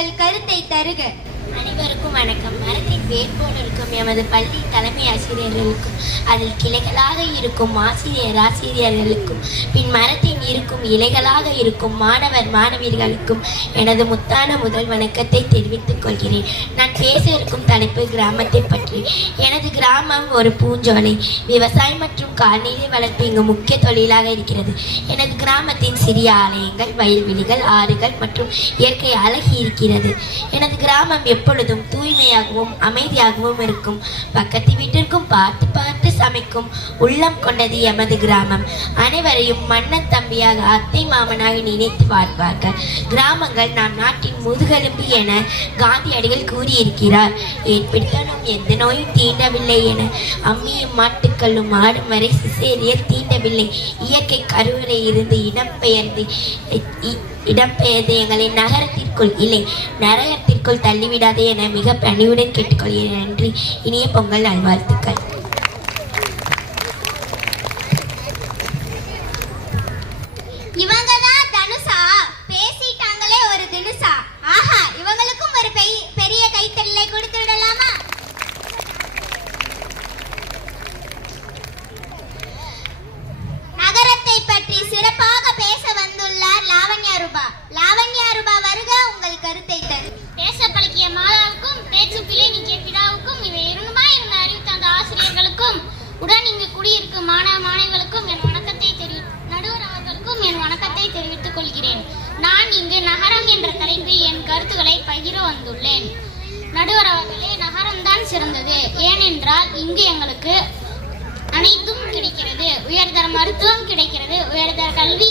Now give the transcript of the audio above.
உங்கள் கருத்தை தருக. அனைவருக்கும் வணக்கம். மரத்தின் வேர்போல் இருக்கும் எமது பள்ளி தலைமை ஆசிரியர்களுக்கும் அதில் கிளைகளாக இருக்கும் ஆசிரியர்களுக்கும் பின் மரத்தின் இருக்கும் இலைகளாக இருக்கும் மாணவர் மாணவியர்களுக்கும் எனது முத்தான முதல் வணக்கத்தை தெரிவித்துக் கொள்கிறேன். நான் பேச இருக்கும் தலைப்பு கிராமத்தை பற்றி. எனது கிராமம் ஒரு பூஞ்சோலை. விவசாயம் மற்றும் கால்நடை வளர்ப்பு இங்கு முக்கிய தொழிலாக இருக்கிறது. எனது கிராமத்தின் சிறிய ஆலயங்கள், வயல்வெளிகள், ஆறுகள் மற்றும் இயற்கை அழகி இருக்கிறது. எனது கிராமம் எப்பொழுதும் தூய்மையாகவும் அமைதியாகவும் இருக்கும். பக்கத்து வீட்டிற்கும் பார்த்து பார்த்து சமைக்கும் உள்ளம் கொண்டது எமது கிராமம். அனைவரையும் மன்னன் தம்பியாக, அத்தை மாமனாக நினைத்து வாழ்வார்கள். கிராமங்கள் நாம் நாட்டின் முதுகெலும்பு என காந்தியடிகள் கூறியிருக்கிறார். ஏற்படுத்தணும் எந்த நோயும் தீண்டவில்லை என அம்மியும் மாட்டுக்களும் ஆடும் வரை சிசேரியல் தீண்டவில்லை. இயற்கை கருவறை இருந்து இடம்பெயர்ந்து எங்களை நகரத்திற்குள் இல்லை நரகத்திற்குள் தள்ளிவிடாதே என மிக பணிவுடன் கேட்டுக்கொள்கிறேன். நன்றி. இனிய பொங்கல் நல்வாழ்த்துக்கள். இவங்கதான் தனுஷா, பேசிட்டாங்களே ஒரு தினுசா. ஆஹா, இவங்களுக்கும் ஒரு பெரிய கைத்தறலை கொடுத்து விடலாமா? நகரத்தை பற்றி சிறப்பாக பேச வந்துள்ளார் லாவண்யா ரூபா. லாவண்யா ரூபா வருக, உங்கள் கருத்தை தரு. பேச பழக்கிய மாதாவுக்கும் பேச்சு பிழை நீக்கிய பிதாவுக்கும் இவை இரண்டுமா இருந்த அறிவித்த அந்த ஆசிரியர்களுக்கும் உடன் இங்கு குடியிருக்கும் மாணவ மாணவிகளுக்கும் என் வணக்கத்தை நடுவர் அவர்களுக்கும் என் வணக்கத்தை தெரிவித்துக் கொள்கிறேன். நான் இங்கு நகரம் என்ற தலைப்பில் என் கருத்துக்களை பகிர வந்துள்ளேன். நடுவர் அவர்களே, நகரம்தான் சிறந்தது. ஏனென்றால் இங்கு எங்களுக்கு அனைத்தும் கிடைக்கிறது. உயர்தர மருத்துவம் கிடைக்கிறது, உயர்தர கல்வி